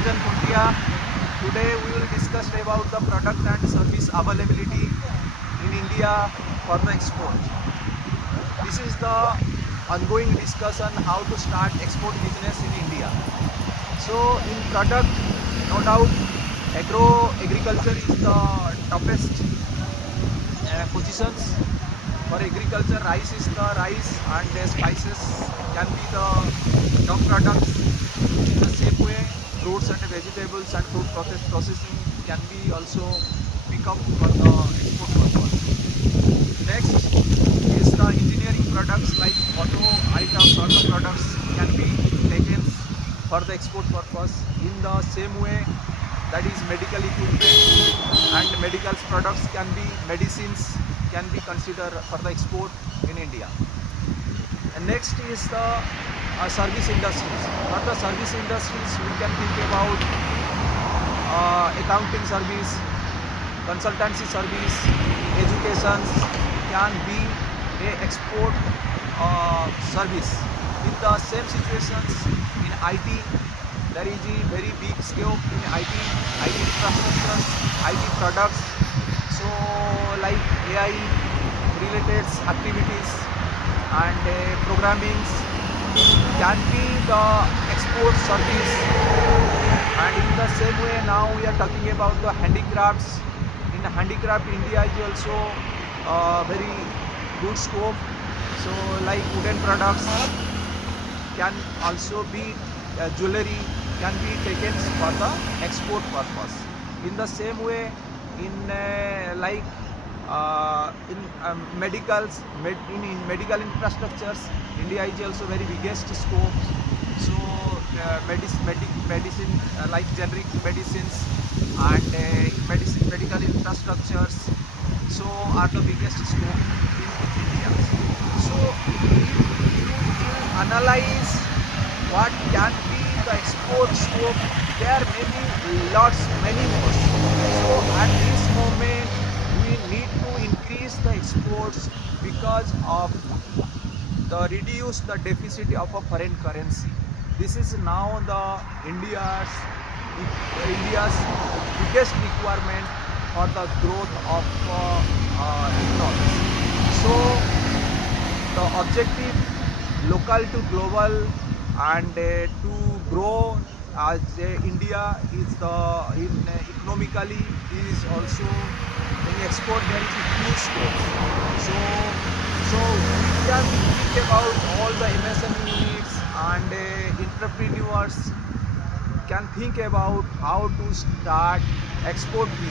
Ranjan Kuntia. Today we will discuss about the product and service availability in India for the export. This is the ongoing discussion how to start export business in India. So in product, no doubt, agriculture is the toughest positions. For agriculture, rice is the rice and the spices can be the top products. In the same way, fruits and vegetables and food processing can be also pick up for the export purpose. Next is the engineering products like auto items, auto products can be taken for the export purpose. In the same way, that is medical equipment and medical products can be medicines can be considered for the export in India. And next is the service industries. For the service industries, we can think about accounting service, consultancy service, education can be a export service. In the same situations in IT, there is a very big scope in IT infrastructures, IT products. So like AI related activities and programming can be the export service. And in the same way now we are talking about the handicrafts. In handicraft, India is also very good scope. So like wooden products can also be jewelry can be taken for the export purpose. In the same way, in medicals, in medical infrastructures, India is also very biggest scope. So medicine like generic medicines and medical infrastructures, so are the biggest scope in India. So if you analyze what can be the export scope, there may be lots, many more. So at this moment, we need to increase the exports because of the reduce the deficit of a foreign currency. This is now the India's biggest requirement for the growth of economy. So the objective local to global and to grow as India is the economically is also in export there is a huge scope. So we can think about all the MSME units and entrepreneurs can think about how to start export business.